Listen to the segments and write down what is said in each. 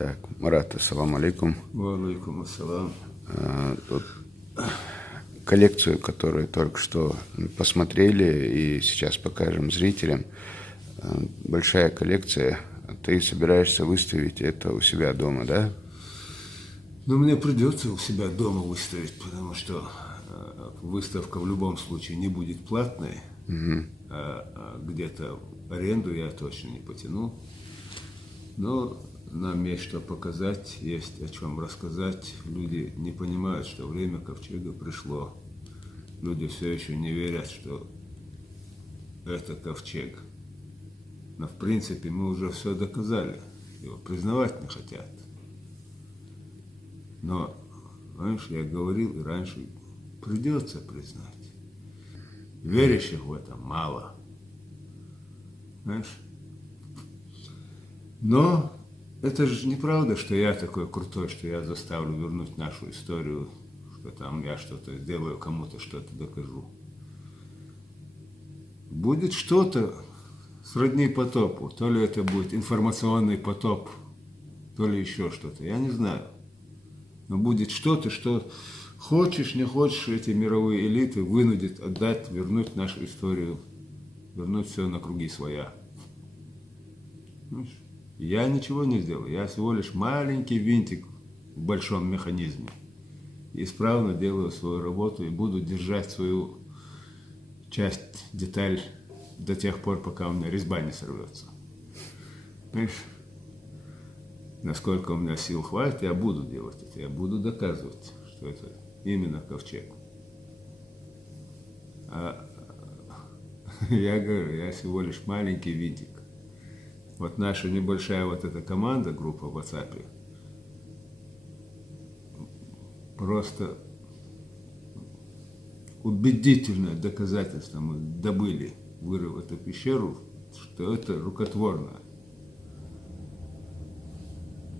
Так, Марат, ассаламу алейкум. Валейкум ассалам. Вот коллекцию, которую только что посмотрели и сейчас покажем зрителям, большая коллекция. Ты собираешься выставить это у себя дома, да? Но мне придется у себя дома выставить, потому что выставка в любом случае не будет платной. Где-то аренду я точно не потяну. Но нам есть что показать, есть о чем рассказать. Люди не понимают, что время ковчега пришло. Люди все еще не верят, что это ковчег. Но в принципе мы уже все доказали. Его признавать не хотят. Но, знаешь, я говорил и раньше, придется признать. Верящих в это мало. Знаешь? Но это же неправда, что я такой крутой, что я заставлю вернуть нашу историю, что там я что-то сделаю, кому-то что-то докажу. Будет что-то сродни потопу. То ли это будет информационный потоп, то ли еще что-то. Я не знаю. Но будет что-то, что хочешь, не хочешь, эти мировые элиты вынудят отдать, вернуть нашу историю, вернуть все на круги своя. Я ничего не сделаю. Я всего лишь маленький винтик в большом механизме. Исправно делаю свою работу и буду держать свою часть, деталь до тех пор, пока у меня резьба не сорвется. Понимаешь? Насколько у меня сил хватит, я буду делать это. Я буду доказывать, что это именно ковчег. А я говорю, я всего лишь маленький винтик. Вот наша небольшая вот эта команда, группа в WhatsApp, просто убедительное доказательство мы добыли, вырыв эту пещеру, что это рукотворно.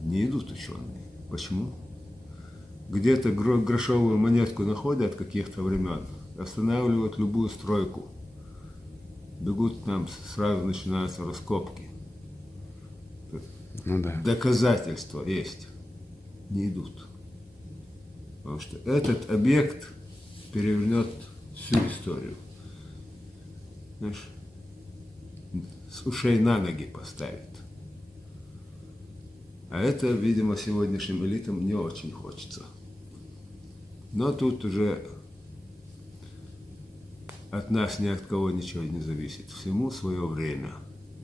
Не идут ученые. Почему? Где-то грошовую монетку находят каких-то времен, останавливают любую стройку. Бегут к нам, сразу начинаются раскопки. Ну да. Доказательства есть. Не идут. Потому что этот объект перевернет всю историю. Знаешь, с ушей на ноги поставит. А это, видимо, сегодняшним элитам не очень хочется. Но тут уже от нас ни от кого ничего не зависит. Всему свое время.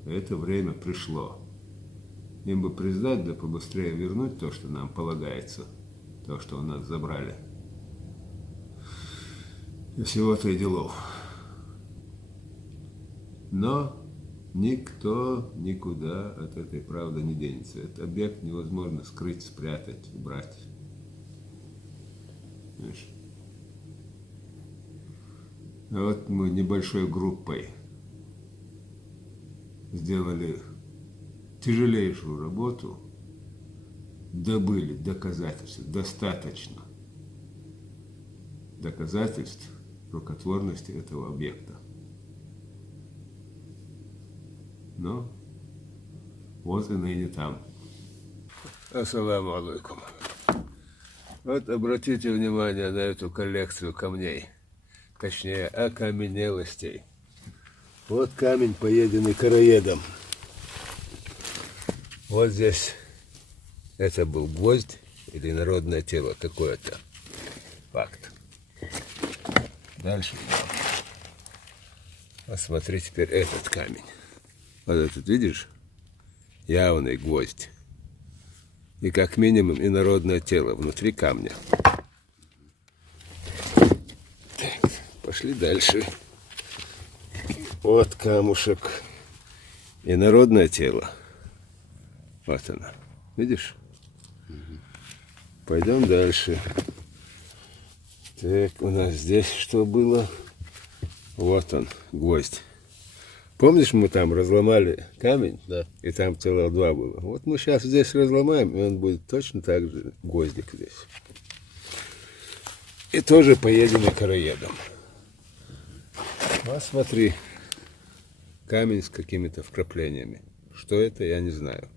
Это время пришло. Им бы признать, да побыстрее вернуть то, что нам полагается, то, что у нас забрали. И всего-то и делов. Но никто никуда от этой правды не денется. Этот объект невозможно скрыть, спрятать, убрать. Понимаешь? А вот мы небольшой группой сделали тяжелейшую работу, добыли доказательств, достаточно доказательств рукотворности этого объекта. Но вот и ныне там. Ассаламу алейкум. Вот обратите внимание на эту коллекцию камней, точнее окаменелостей. Вот камень, поеденный короедом. Вот здесь это был гвоздь или народное тело, какое-то. Факт. Дальше. Посмотри теперь этот камень. Вот этот, видишь? Явный гвоздь. И как минимум инородное тело внутри камня. Так, пошли дальше. Вот камушек. Инородное тело. Вот оно. Видишь? Пойдем дальше. Так, у нас здесь что было? Вот он, гвоздь. Помнишь, мы там разломали камень? Да. И там целых два было. Вот мы сейчас здесь разломаем, и он будет точно так же, гвоздик здесь. И тоже поеденный короедом. Вот смотри, камень с какими-то вкраплениями. Что это, я не знаю.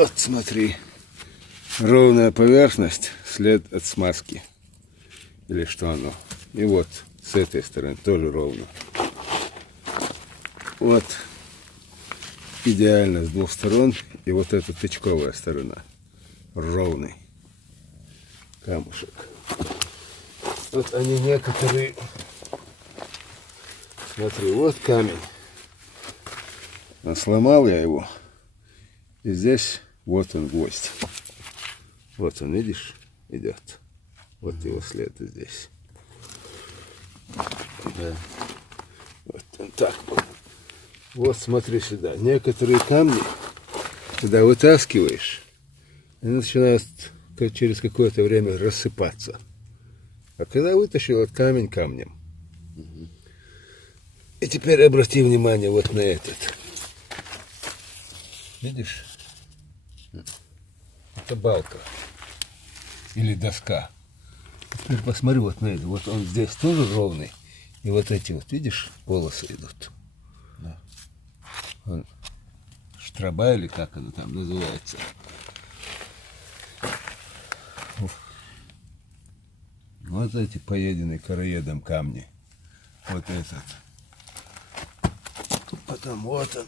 Вот смотри. Ровная поверхность, след от смазки. Или что оно. И вот с этой стороны тоже ровно. Вот идеально с двух сторон. И вот эта тычковая сторона. Ровный камушек. Вот они некоторые. Смотри, вот камень. Сломал я его. И здесь вот он гвоздь. Вот он, видишь, идет. Вот его след здесь. Да. Вот он так. Вот смотри сюда. Некоторые камни, когда вытаскиваешь, они начинают через какое-то время рассыпаться. А когда вытащил этот камень камнем. И теперь обрати внимание вот на этот. Видишь? Это балка. Или доска. Теперь посмотри вот на это. Вот он здесь тоже ровный. И вот эти вот, видишь, полосы идут. Да. Он, штраба или как она там называется. Вот эти поеденные короедом камни. Вот этот. Потом вот он.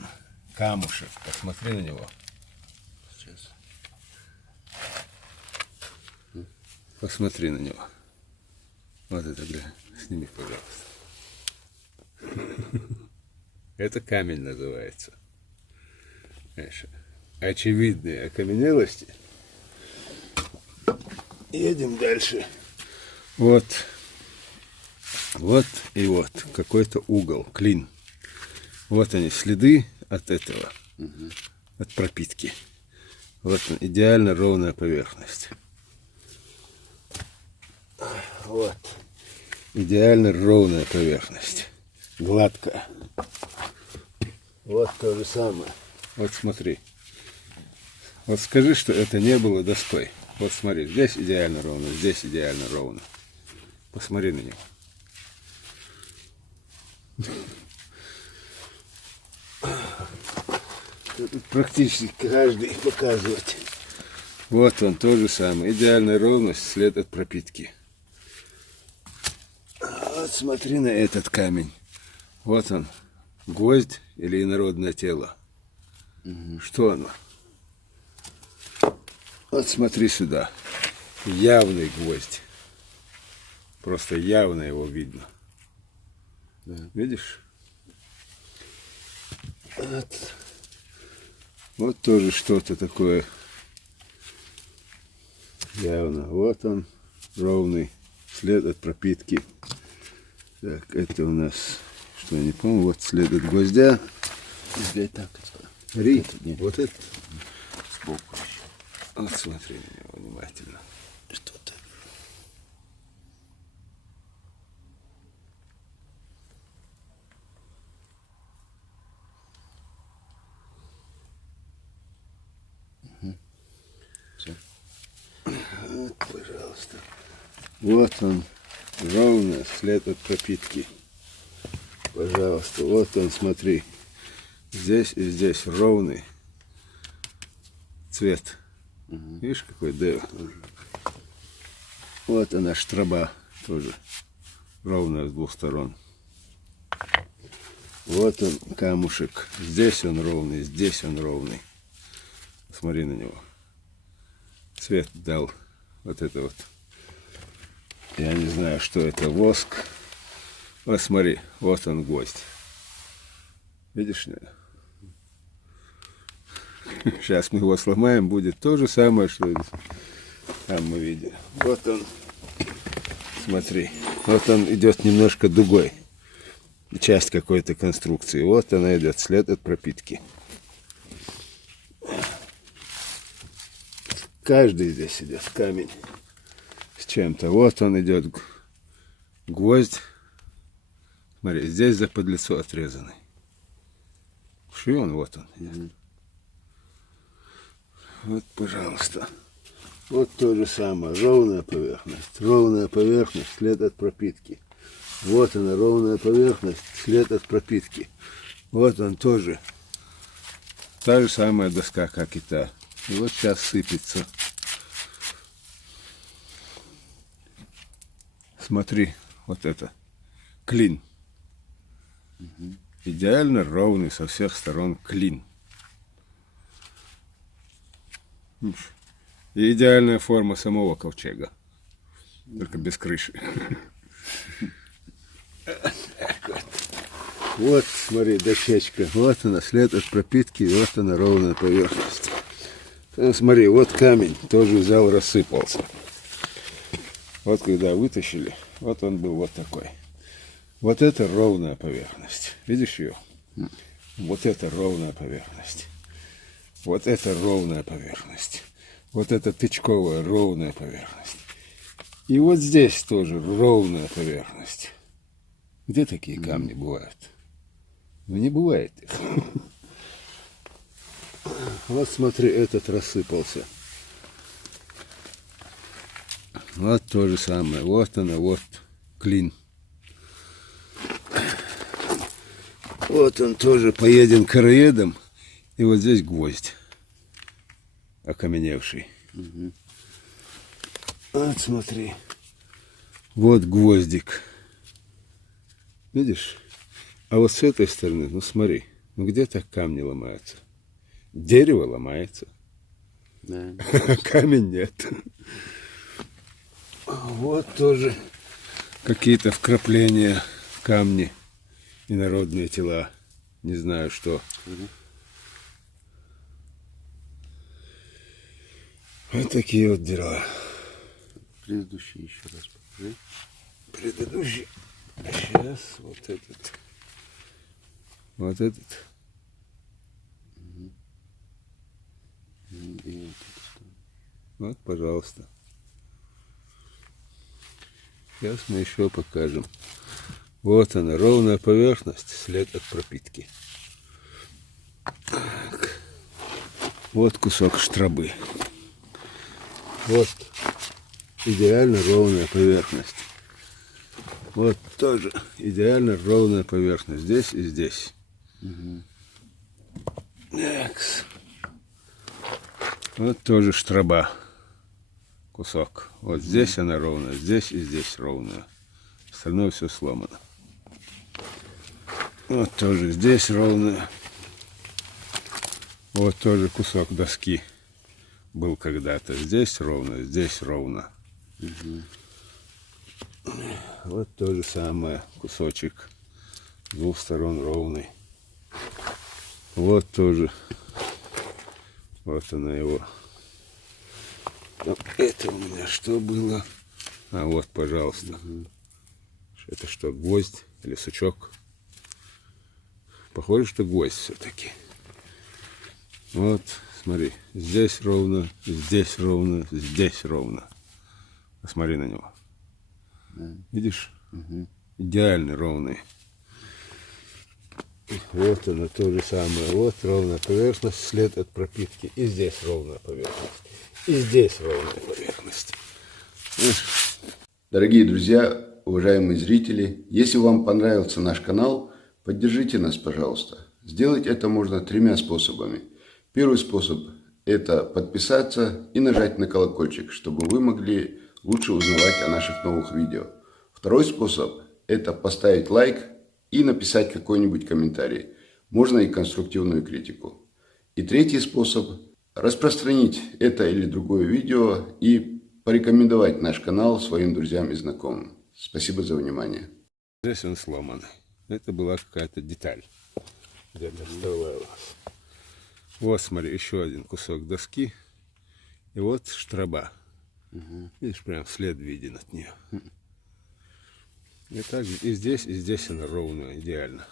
Камушек. Посмотри на него. Сейчас. Посмотри на него. Вот это, глянь. Сними, пожалуйста. Это камень называется. Очевидные окаменелости. Едем дальше. Вот. Вот и вот. Какой-то угол. Клин. Вот они, следы от этого. От пропитки. Вот он, идеально ровная поверхность. Вот. Идеально ровная поверхность. Гладкая. Вот то же самое. Вот смотри. Вот скажи, что это не было доской. Вот смотри, здесь идеально ровно, здесь идеально ровно. Посмотри на него. Тут практически каждый показывает. Вот он, то же самое. Идеальная ровность, след от пропитки. Вот смотри на этот камень. Вот он, гвоздь или инородное тело. Что оно? Вот смотри сюда. Явный гвоздь. Просто явно его видно. Да. Видишь? Вот тоже что-то такое. Явно. Вот он, ровный след от пропитки. Так, это у нас, что я не помню, вот след от гвоздя. Смотри, вот это. Сбоку еще. Вот смотри на него внимательно. Что-то. Вот, пожалуйста. Вот он, ровно след от пропитки. Пожалуйста, вот он, смотри. Здесь и здесь ровный цвет. Видишь, какой дыв. Вот она, штраба тоже. Ровная с двух сторон. Вот он, камушек. Здесь он ровный, здесь он ровный. Смотри на него. Цвет дал вот это вот. Я не знаю, что это, воск. Вот смотри, вот он гвоздь. Видишь, нет? Сейчас мы его сломаем, будет то же самое, что там мы видели. Вот он, смотри, вот он идет немножко дугой. Часть какой-то конструкции. Вот она идет, след от пропитки. Каждый здесь идет камень с чем-то. Вот он идет, гвоздь. Смотри, здесь заподлицо отрезанный. Шион, вот он. Вот, пожалуйста. Вот то же самое. Ровная поверхность, след от пропитки. Вот она, ровная поверхность, след от пропитки. Вот он тоже. Та же самая доска, как и та. И вот сейчас сыпется. Смотри, вот это. Клин. Идеально ровный со всех сторон клин. И идеальная форма самого ковчега. Только без крыши. Вот, смотри, дощечка. Вот она, след от пропитки, и вот она, ровная поверхность. Смотри, вот камень тоже взял, рассыпался. Вот когда вытащили, вот он был вот такой. Вот это ровная поверхность. Видишь ее? Вот это ровная поверхность. Вот это ровная поверхность. Вот это тычковая ровная поверхность. И вот здесь тоже ровная поверхность. Где такие камни бывают? Ну не бывает их. Вот смотри, этот рассыпался. Вот то же самое. Вот она, вот клин. Вот он тоже поеден короедом. И вот здесь гвоздь окаменевший. Вот смотри. Вот гвоздик. Видишь? А вот с этой стороны, ну смотри, ну где так камни ломаются? Дерево ломается. Да. Камень нет. Вот тоже какие-то вкрапления, камни, инородные тела. Не знаю что. Вот такие вот дела. Предыдущий еще раз покажи. Предыдущий. Сейчас вот этот. Вот этот. И вот, пожалуйста. Сейчас мы еще покажем. Вот она, ровная поверхность, след от пропитки. Так. Вот кусок штрабы. Вот идеально ровная поверхность. Вот тоже идеально ровная поверхность. Здесь и здесь. Вот тоже штраба. Кусок. Вот здесь она ровная, здесь и здесь ровная. Остальное все сломано. Вот тоже здесь ровная. Вот тоже кусок доски был когда-то. Здесь ровно, здесь ровно. Вот то же самое. Кусочек с двух сторон ровный. Вот тоже. Вот она его. Это у меня что было? А вот, пожалуйста. Это что, гвоздь или сучок? Похоже, что гвоздь все-таки. Вот, смотри. Здесь ровно, здесь ровно, здесь ровно. Посмотри на него. Видишь? Идеально ровный. Вот она то же самое. Вот ровная поверхность, след от пропитки. И здесь ровная поверхность. И здесь ровная поверхность. Дорогие друзья, уважаемые зрители, если вам понравился наш канал, поддержите нас, пожалуйста. Сделать это можно 3 способами. Первый способ – это подписаться и нажать на колокольчик, чтобы вы могли лучше узнавать о наших новых видео. Второй способ – это поставить лайк и написать какой-нибудь комментарий. Можно и конструктивную критику. И третий способ – распространить это или другое видео и порекомендовать наш канал своим друзьям и знакомым. Спасибо за внимание. Здесь он сломан. Это была какая-то деталь. Где-то вставлялась. Вот, смотри, еще один кусок доски. И вот штраба. Видишь, прям след виден от нее. И так и здесь она ровная, идеально.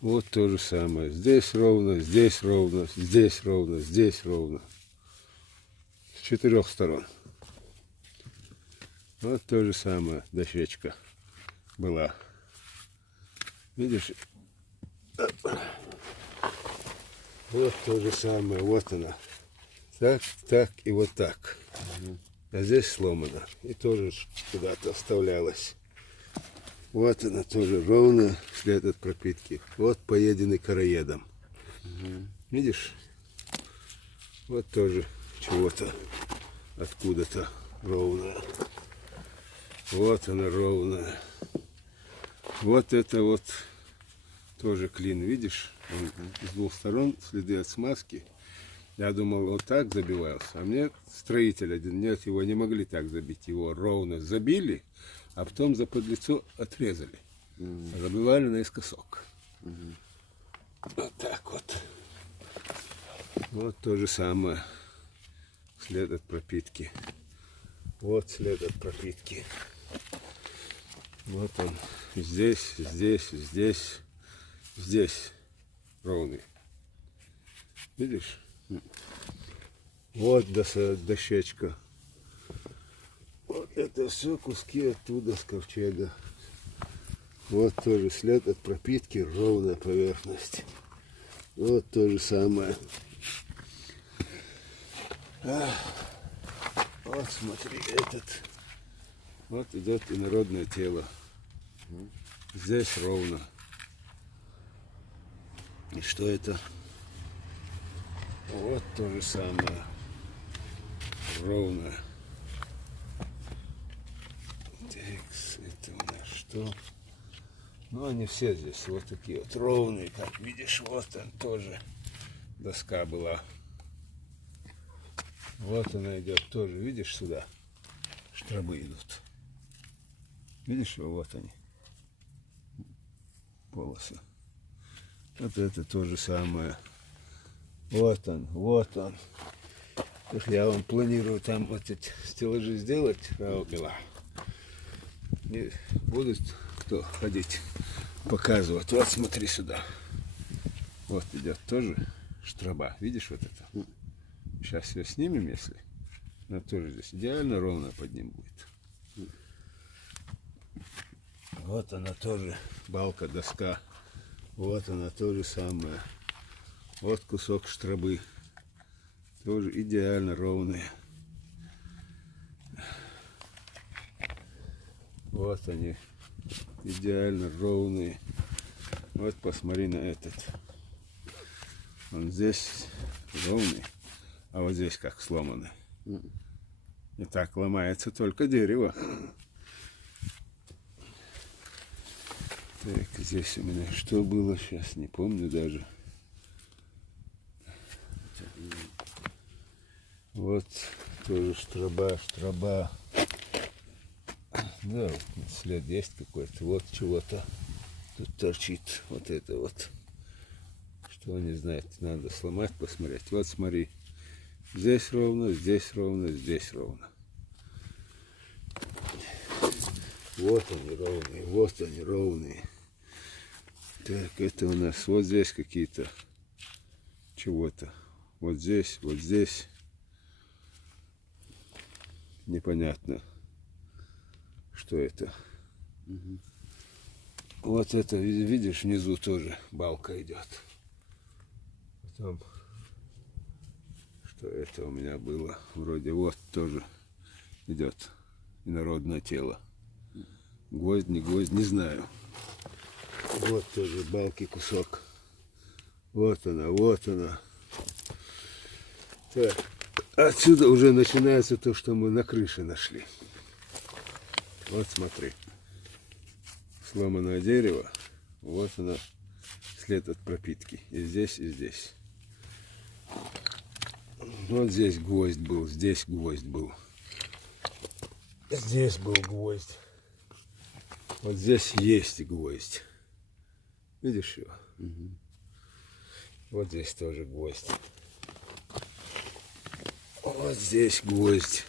Вот то же самое. Здесь ровно, здесь ровно, здесь ровно, здесь ровно. С 4 сторон. Вот то же самое дощечка была. Видишь? Вот то же самое. Вот она. Так, так и вот так. А здесь сломано. И тоже куда-то оставлялась. Вот она тоже ровно, след от пропитки. Вот поеденный короедом. Видишь? Вот тоже чего-то откуда-то ровная. Вот она ровная. Вот это вот тоже клин, видишь? Он с двух сторон следы от смазки. Я думал, вот так забивался. А мне строитель один, нет, его не могли так забить. Его ровно забили, а потом за подлицо отрезали. Забивали наискосок. Вот так вот. Вот то же самое. След от пропитки. Вот след от пропитки. Вот он. Здесь, здесь, здесь, здесь ровный. Видишь? Вот дощечка. Вот это все куски оттуда с ковчега. Вот тоже след от пропитки, ровная поверхность. Вот то же самое. Вот смотри, этот. Вот идет инородное тело. Здесь ровно. И что это? Вот то же самое. Ровно. Так, это у нас что? Ну, они все здесь вот такие вот ровные, как видишь, вот он тоже доска была. Вот она идет тоже, видишь, сюда штробы идут. Видишь его, вот они, полосы. Вот это то же самое. Вот он, вот он. Я вам планирую там вот эти стеллажи сделать, и будут кто ходить, показывать. Вот смотри сюда. Вот идет тоже штроба. Видишь вот это? Сейчас ее снимем, если. Она тоже здесь идеально ровно под ним будет. Вот она тоже балка, доска. Вот она тоже самая. Вот кусок штробы. Тоже идеально ровные. Вот они. Идеально ровные. Вот посмотри на этот. Он здесь ровный, а вот здесь как сломанный. И так ломается только дерево. Так, здесь у меня что было сейчас, не помню даже. Вот тоже штроба. Да, вот след есть какой-то. Вот чего-то тут торчит. Вот это вот. Что не знает, надо сломать, посмотреть. Вот смотри. Здесь ровно, здесь ровно, здесь ровно. Вот они ровные, вот они ровные. Так, это у нас вот здесь какие-то чего-то. Вот здесь, вот здесь. Непонятно, что это. Вот это, видишь, внизу тоже балка идет. Потом, что это у меня было? Вроде вот тоже идет инородное тело. Гвоздь, не гвоздь, не знаю. Вот тоже балки кусок. Вот она, вот она. Так. Отсюда уже начинается то, что мы на крыше нашли. Вот смотри. Сломанное дерево. Вот она, след от пропитки. И здесь, и здесь. Вот здесь гвоздь был, здесь гвоздь был. Здесь был гвоздь. Вот здесь есть гвоздь. Видишь его? Вот здесь тоже гвоздь. Вот здесь гвоздь.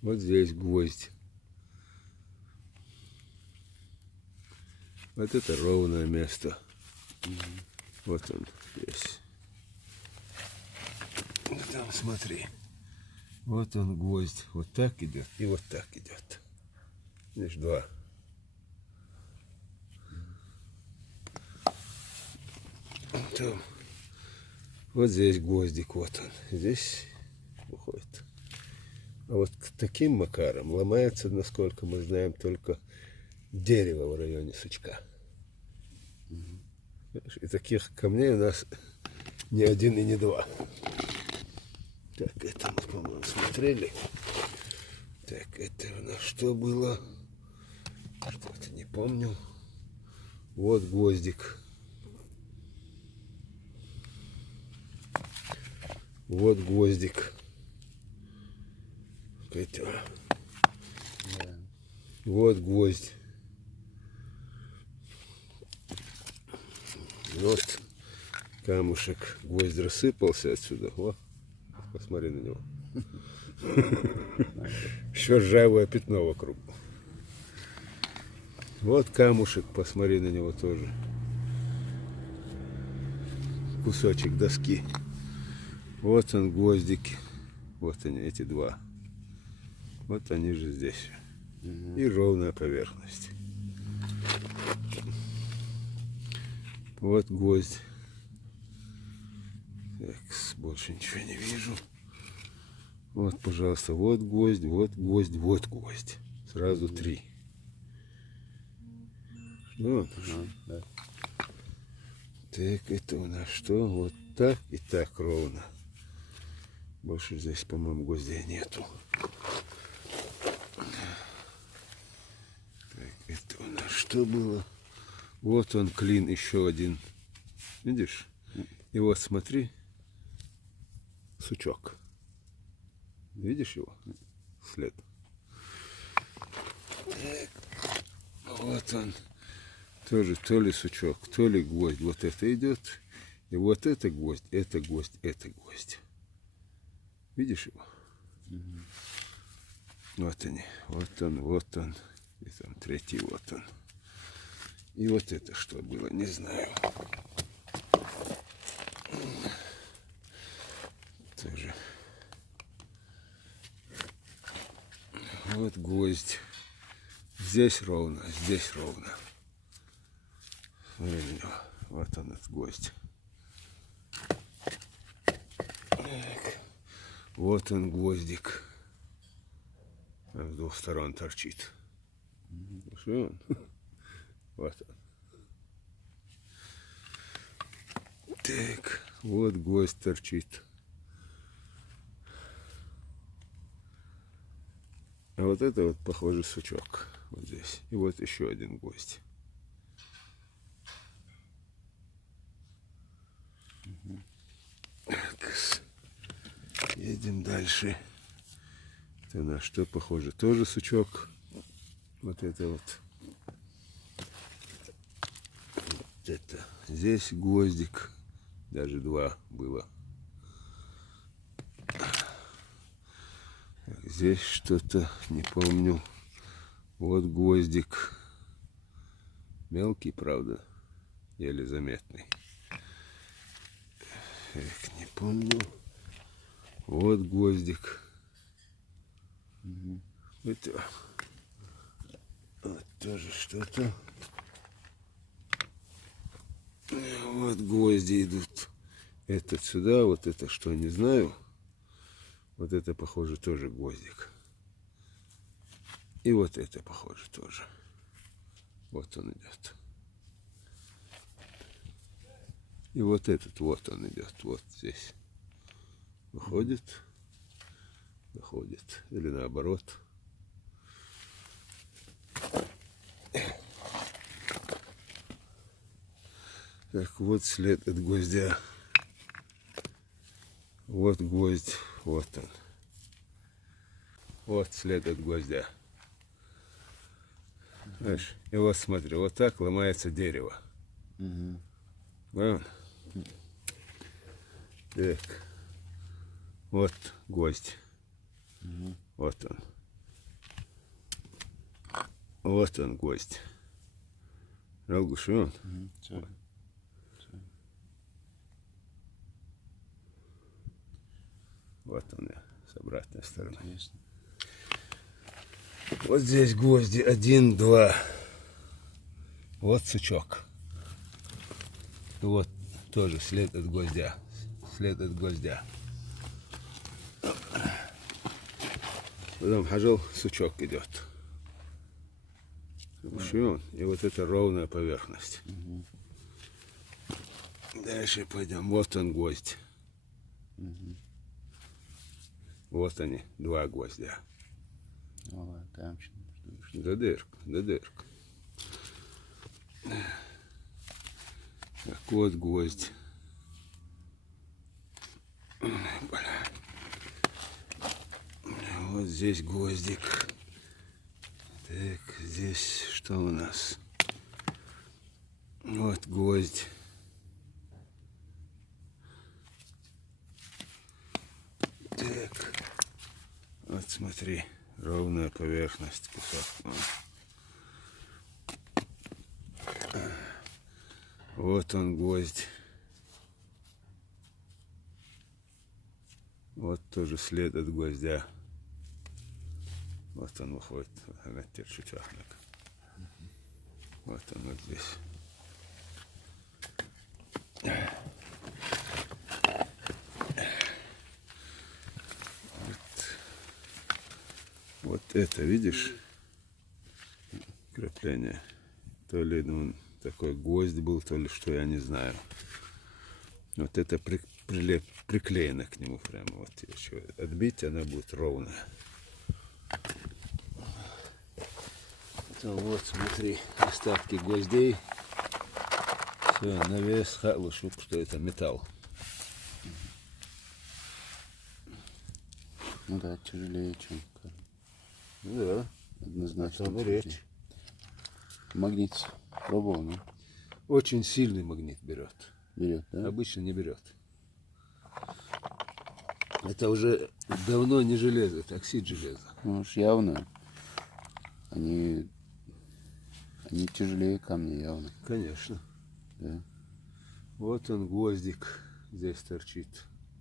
Вот здесь гвоздь. Вот это ровное место. Вот он здесь. Там смотри. Вот он гвоздь. Вот так идет и вот так идет. Видишь, два. Там. Вот здесь гвоздик, вот он. Здесь выходит. А вот таким макаром ломается, насколько мы знаем, только дерево в районе сучка. И таких камней у нас не один и не два. Так, это мы, по-моему, смотрели. Так, это у нас что было? Что-то не помню. Вот гвоздик. Вот гвоздик. Это. Да. Вот гвоздь. Вот камушек. Гвоздь рассыпался отсюда. Вот. Посмотри на него. Еще ржавое пятно вокруг. Вот камушек, посмотри на него тоже. Кусочек доски. Вот он, гвоздики. Вот они, эти два. Вот они же здесь. И ровная поверхность. Вот гвоздь. Так, больше ничего не вижу. Вот, пожалуйста, вот гвоздь, вот гвоздь, вот гвоздь. Сразу три. Вот. Да. Так, это у нас что? Вот так и так ровно. Больше здесь, по-моему, гвоздей нету. Так, это у нас что было? Вот он, клин, еще один. Видишь? И вот смотри, сучок. Видишь его? След. Так. Вот он. Тоже то ли сучок, то ли гвоздь. Вот это идет. И вот это гвоздь, это гвоздь, это гвоздь. Видишь его? Вот они. Вот он, вот он. И там третий, вот он. И вот это что было, не знаю. Тоже. Вот гвоздь. Здесь ровно, здесь ровно. Смотри на него. Вот он, этот гвоздь. Так. Вот он, гвоздик. С двух сторон торчит. Что он? Вот он. Так, вот гвоздь торчит. А вот это вот, похоже, сучок. Вот здесь. И вот еще один гвоздь. Так, едем дальше. Это на что похоже? Тоже сучок. Вот это вот. Вот это. Здесь гвоздик. Даже два было. Здесь что-то, не помню. Вот гвоздик. Мелкий, правда. Еле заметный. Так, не помню. Вот гвоздик. Это. Вот тоже что-то. Вот гвозди идут. Этот сюда, вот это что, не знаю. Вот это, похоже, тоже гвоздик. И вот это, похоже, тоже. Вот он идет. И вот этот, вот он идет, вот здесь. Выходит, выходит. Или наоборот. Так, вот след от гвоздя. Вот гвоздь, вот он. Вот след от гвоздя. Знаешь, и вот смотри, вот так ломается дерево. Вон. Так. Вот гвоздь. Вот он. Вот он, гвоздь. Ралгушон. Вот он, с обратной стороны. Интересно. Вот здесь гвозди. 1, 2. Вот сучок. И вот тоже след от гвоздя. След от гвоздя. Потом хожу, сучок идет. И вот это ровная поверхность. Дальше пойдем. Вот он гвоздь. Вот они, два гвоздя. О, там что? До дырка, до дырка. Так, вот гвоздь. Вот здесь гвоздик. Так, здесь что у нас? Вот гвоздь. Так. Вот смотри, ровная поверхность, кусок. Вот он гвоздь. Вот тоже след от гвоздя. Вот он выходит. Вот он вот здесь. Вот это, видишь, крепление. То ли такой гвоздь был, то ли что, я не знаю. Вот это приклеено к нему прямо. Вот еще отбить, она будет ровная. То вот, смотри, остатки гвоздей. Все, навес, халушук, что это металл. Ну да, тяжелее, чем. Ну да, Однозначно. о том и речь. Магнит пробовал, ну? Очень сильный магнит берет. Берет, да? Обычно не берет. Это уже давно не железо, это оксид железа. Ну уж явно. Они тяжелее камня, явно. Конечно. Да. Вот он, гвоздик, здесь торчит.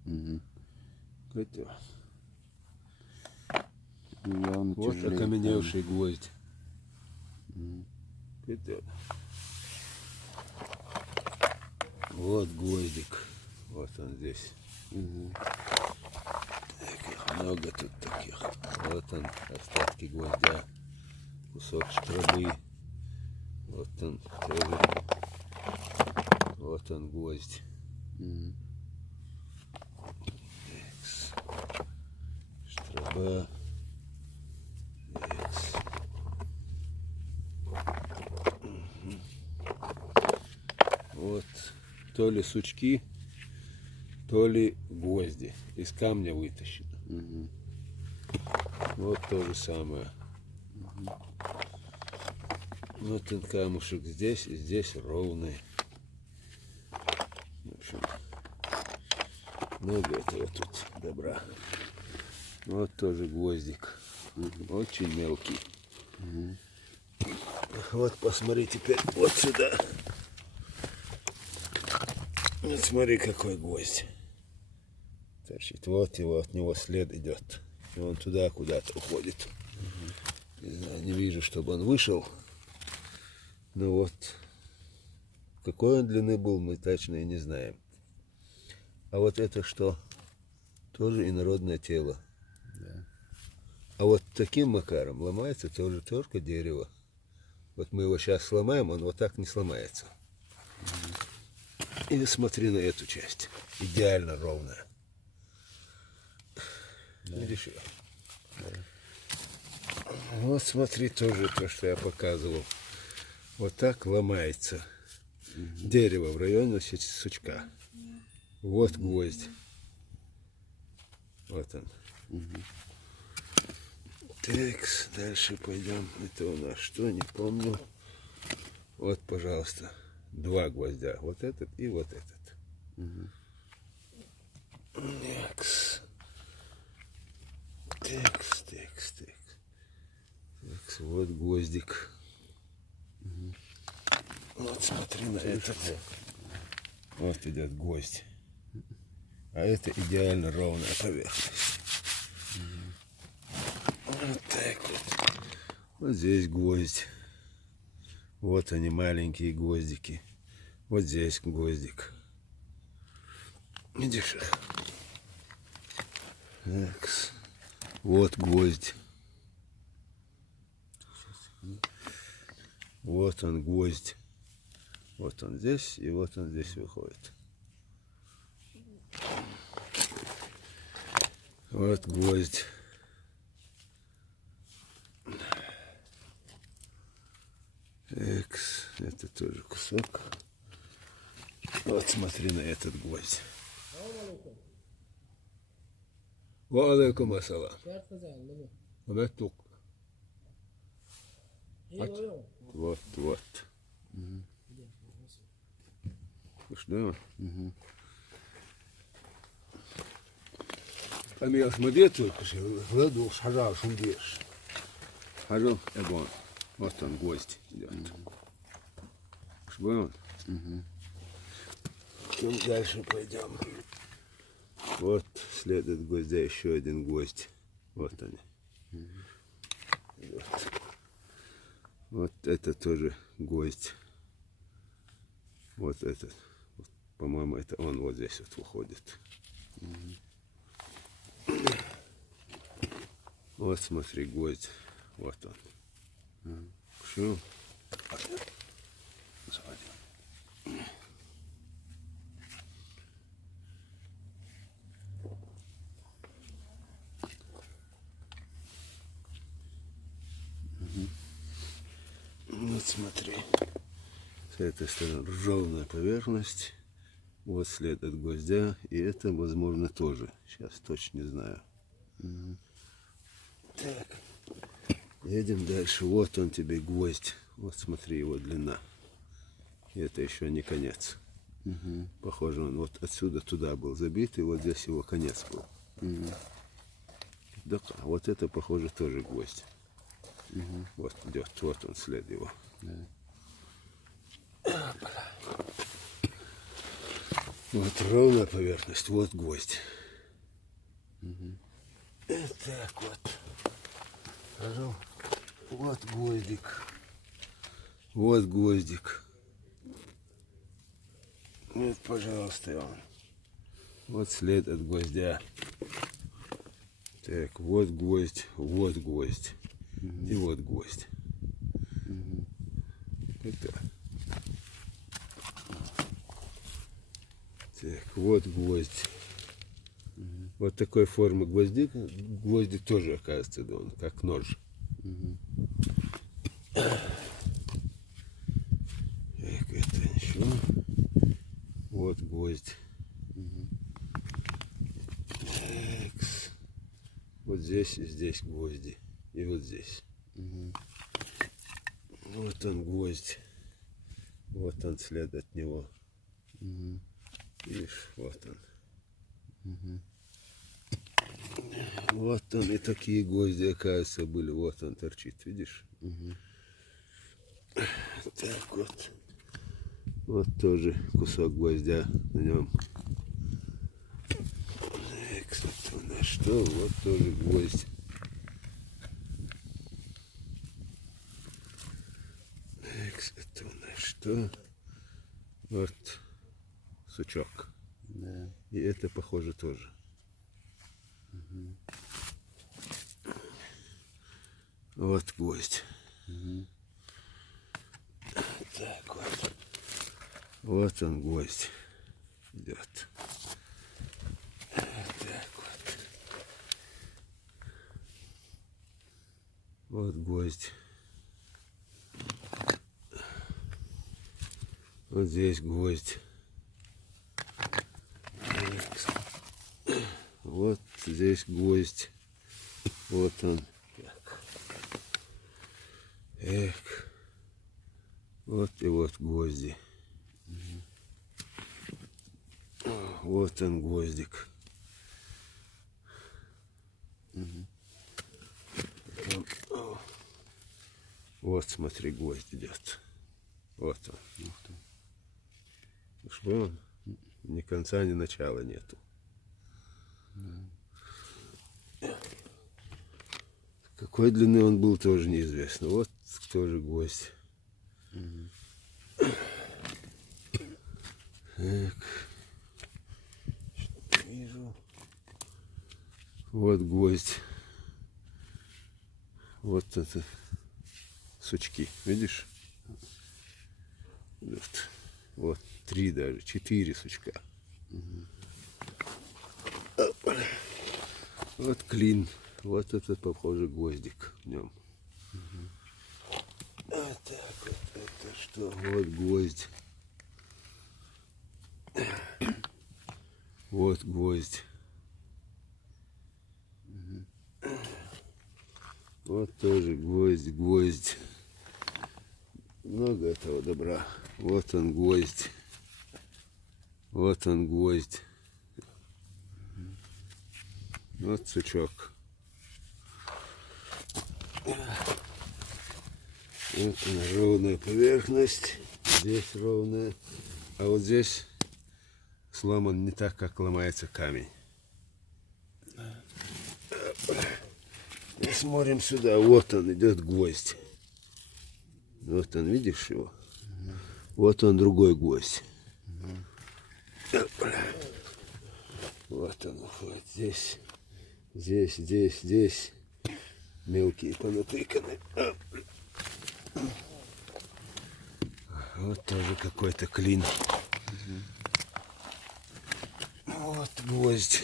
Угу. Это. Ну, явно Вот тяжелее окаменевший гвоздь. Мгм. Это. Вот гвоздик. Вот он здесь. Мгм. Так, их много тут таких. Вот он, остатки гвоздя. Кусок штрабы. Вот он тоже. Вот он гвоздь. Мгм. Экс. Штраба. Экс. Мгм. Вот то ли сучки, то ли гвозди. Из камня вытащено. Мгм. Вот то же самое. Вот он камушек здесь, и здесь ровный. В общем, много этого тут добра. Вот тоже гвоздик. Очень мелкий. Вот посмотри теперь вот сюда. Вот смотри, какой гвоздь. Торчит. Вот его, от него след идет. И он туда куда-то уходит. Не знаю, не вижу, чтобы он вышел. Ну вот, какой он длины был, мы точно и не знаем. А вот это что? Тоже инородное тело. Да. А вот таким макаром ломается тоже только дерево. Вот мы его сейчас сломаем, он вот так не сломается. И смотри на эту часть. Идеально ровная. Да. Видишь ее? Да. Вот смотри тоже то, что я показывал. Вот так ломается дерево в районе сучка. Вот гвоздь. Вот он. Так, дальше пойдем. Это у нас что, не помню. Вот, пожалуйста, два гвоздя. Вот этот и вот этот. Такс. Такс, такс, такс. Такс, вот гвоздик. Вот смотри на этот. Вот идет гвоздь. А это идеально ровная поверхность. Вот так вот. Вот здесь гвоздь. Вот они, маленькие гвоздики. Вот здесь гвоздик. Видишь их? Такс. Вот гвоздь. Вот он гвоздь. Вот он здесь, и вот он здесь выходит. Вот гвоздь. Экс, это тоже кусок. Вот смотри на этот гвоздь. Ва алейкум ассалам. Обеттук. Вот. Что? أمي أسمديت غدو حجار شنديش حجار أبون وطن гвоздь идет. Шбон. Дальше пойдем. Вот след от гвоздя еще один гвоздь. Вот они. Вот это тоже гвоздь. Вот этот. Вот, по-моему, это он вот здесь вот выходит. Вот смотри, гвоздь. Вот он. Все. Вот смотри. С этой стороны ровная поверхность. Вот след от гвоздя. И это, возможно, тоже. Сейчас точно не знаю. Так. Едем дальше. Вот он тебе гвоздь. Вот смотри его длина. И это еще не конец. Похоже, он вот отсюда туда был забит, и вот здесь его конец был. Да, а вот это, похоже, тоже гвоздь. Вот идет, вот он след его. Вот ровная поверхность, вот гвоздь. Так вот. Вот гвоздик. Вот гвоздик. Вот, пожалуйста, он. Вот след от гвоздя. Так, вот гвоздь, вот гвоздь. И вот гвоздь. Это. Так, вот гвоздь. Вот такой формы гвоздик. Гвоздик тоже, оказывается, да, он как нож. Так, это еще. Вот гвоздь. Такс. Вот здесь и здесь гвозди. И вот здесь. Вот он гвоздь. Вот он след от него. Видишь, вот он. Вот он, и такие гвозди, оказывается, были. Вот он торчит, видишь? Так вот. Вот тоже кусок гвоздя на нем. Так, вот на что? Вот тоже гвоздь. Так, это у нас что? Вот сучок. Да. И это, похоже, тоже. Вот гвоздь. Так вот. Вот он гвоздь идет. Так вот. Вот гвоздь. Вот здесь гвоздь. Вот здесь гвоздь. Вот он. Эх. Вот и вот гвозди. Вот он гвоздик. Вот смотри, гвоздь идет. Вот он. Уж вон, ни конца, ни начала нету. Какой длины он был, тоже неизвестно. Вот тоже гвоздь. Так. Что-то вижу. Вот гвоздь. Вот это сучки. Видишь? Вот 3 даже, 4 сучка. Вот клин. Вот этот, похоже, гвоздик в нем. А так вот, это что? Вот гвоздь. Вот гвоздь. Вот тоже гвоздь. Много этого добра. Вот он гвоздь. Вот он гвоздь. Вот сучок. Вот она, ровная поверхность. Здесь ровная. А вот здесь сломан не так, как ломается камень. И смотрим сюда. Вот он, идет гвоздь. Вот он, видишь его? Вот он, другой гвоздь. Вот он, вот здесь. Здесь. Мелкие понатыканы. Вот тоже какой-то клин. Вот гвоздь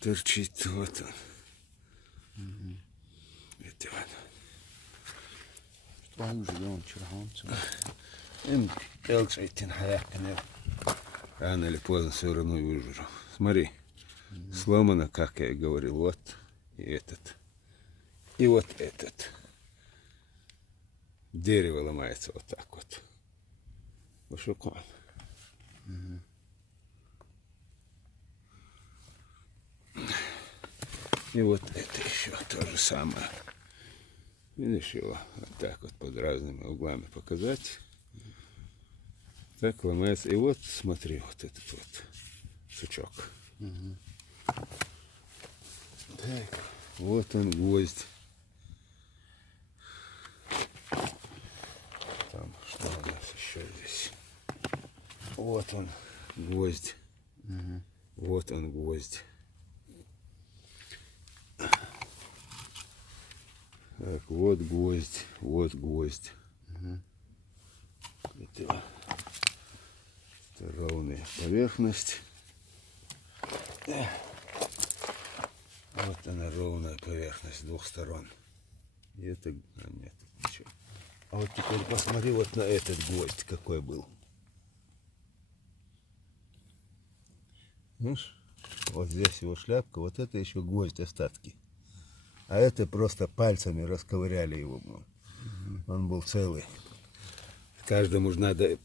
торчит. Вот он. Это вот. Рано или поздно все равно выжру. Смотри, сломано, как я и говорил. Вот и этот. И вот этот. Дерево ломается вот так вот. Пошукан. И вот это еще то же самое. Видишь его? Вот так вот под разными углами показать. Так ломается. И вот смотри, вот этот вот сучок. Так, вот он гвоздь. Там что у нас еще здесь? Вот он гвоздь. Вот он гвоздь. Так, вот гвоздь, вот гвоздь. Это ровная поверхность. Вот она, ровная поверхность с двух сторон. И это... нет, ничего. А вот теперь посмотри вот на этот гвоздь, какой был. Видишь? Вот здесь его шляпка, вот это еще гвоздь, остатки. А это просто пальцами расковыряли его. Он был целый. Каждому же надо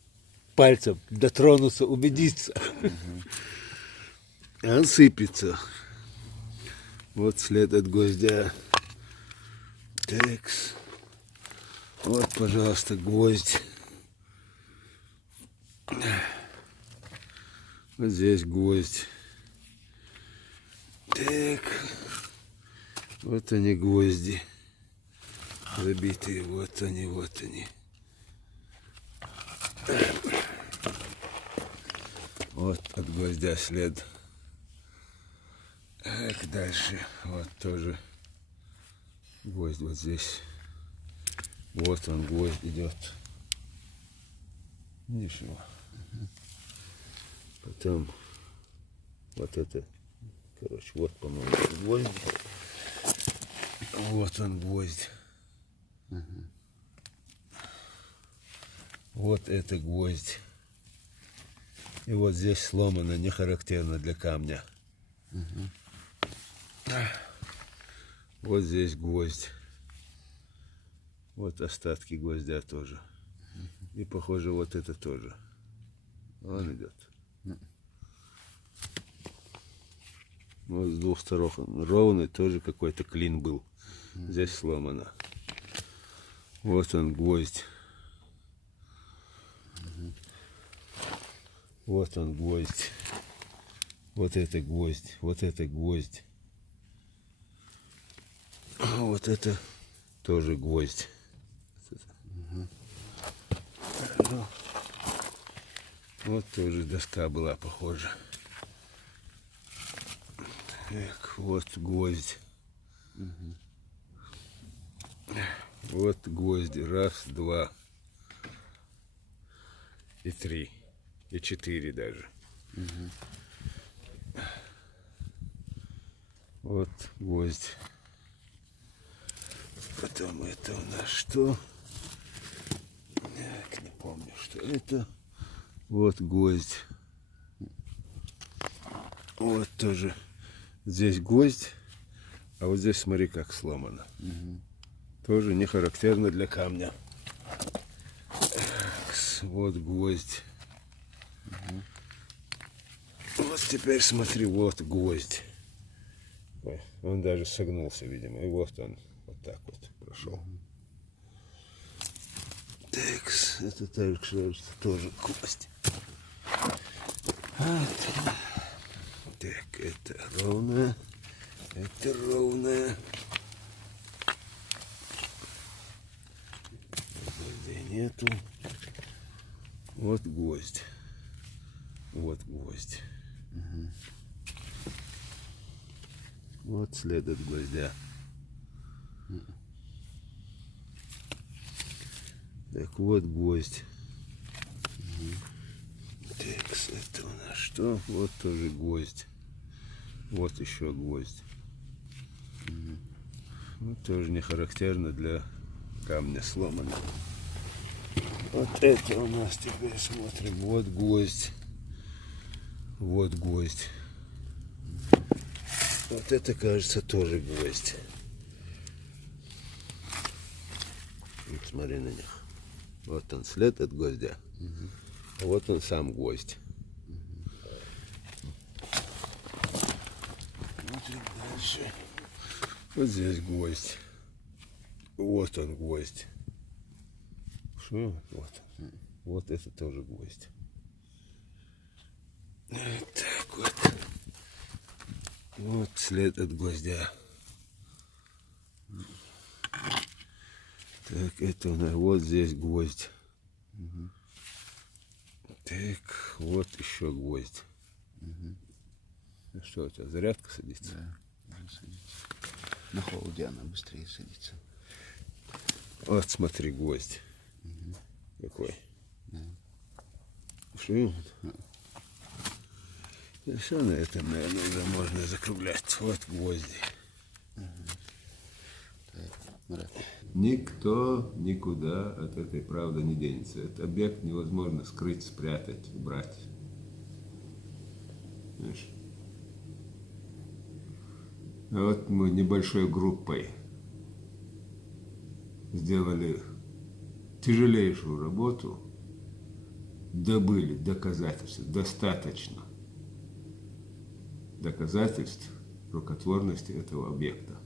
пальцем дотронуться, убедиться. А он сыпется. Вот след от гвоздя. Текс. Вот, пожалуйста, гвоздь. Вот здесь гвоздь. Так. Вот они, гвозди. Забитые. Вот они, вот они. Вот от гвоздя след. Так, дальше. Вот тоже гвоздь вот здесь. Вот он, гвоздь идет. Видишь его? Потом вот это, короче, вот, по-моему, гвоздь. Вот он, гвоздь. Вот это гвоздь. И вот здесь сломано, не характерно для камня. Вот здесь гвоздь. Вот остатки гвоздя тоже. И похоже, вот это тоже. Он идет. Вот с двух сторон ровный, тоже какой-то клин был. Здесь сломано. Вот он, гвоздь. Вот он, гвоздь. Вот это гвоздь. Вот это гвоздь. Вот это тоже гвоздь. Вот тоже доска была похожа. Так, вот гвоздь. Вот гвозди. Раз, два. И три. И четыре даже. Вот гвоздь. Потом это у нас что? Так, не помню, что это. Вот гвоздь. Вот тоже. Здесь гвоздь, а вот здесь смотри, как сломано. Тоже не характерно для камня. Вот гвоздь. Вот теперь смотри, вот гвоздь. Ой, он даже согнулся, видимо. И вот он вот так вот прошел. Так, это тоже гвоздь. Так, это ровно. Это ровно. Гвоздей нету. Вот гвоздь. Вот гвоздь. Вот след от гвоздя. Так, вот гвоздь. Так, это у нас что? Вот тоже гвоздь. Вот еще гвоздь. Вот тоже не характерно для камня сломано. Вот это у нас теперь смотрим. Вот гвоздь. Вот гвоздь. Вот это, кажется, тоже гвоздь. Вот смотри на них. Вот он след от гвоздя. А вот он сам гвоздь. Смотрим дальше. Вот здесь гвоздь. Вот он гвоздь. Что? Вот. Вот это тоже гвоздь. Вот так вот. Вот след от гвоздя. Так, это у нас вот здесь гвоздь. Так, вот еще гвоздь. Что у тебя, зарядка садится? Да, уже садится. На холоде она быстрее садится. Вот смотри, гвоздь. Какой. Да. Что? И все, на этом, наверное, уже можно закруглять. Вот гвозди. Марат. Никто никуда от этой правды не денется. Этот объект невозможно скрыть, спрятать, убрать. Знаешь? А вот мы небольшой группой сделали тяжелейшую работу, добыли доказательства, достаточно доказательств рукотворности этого объекта.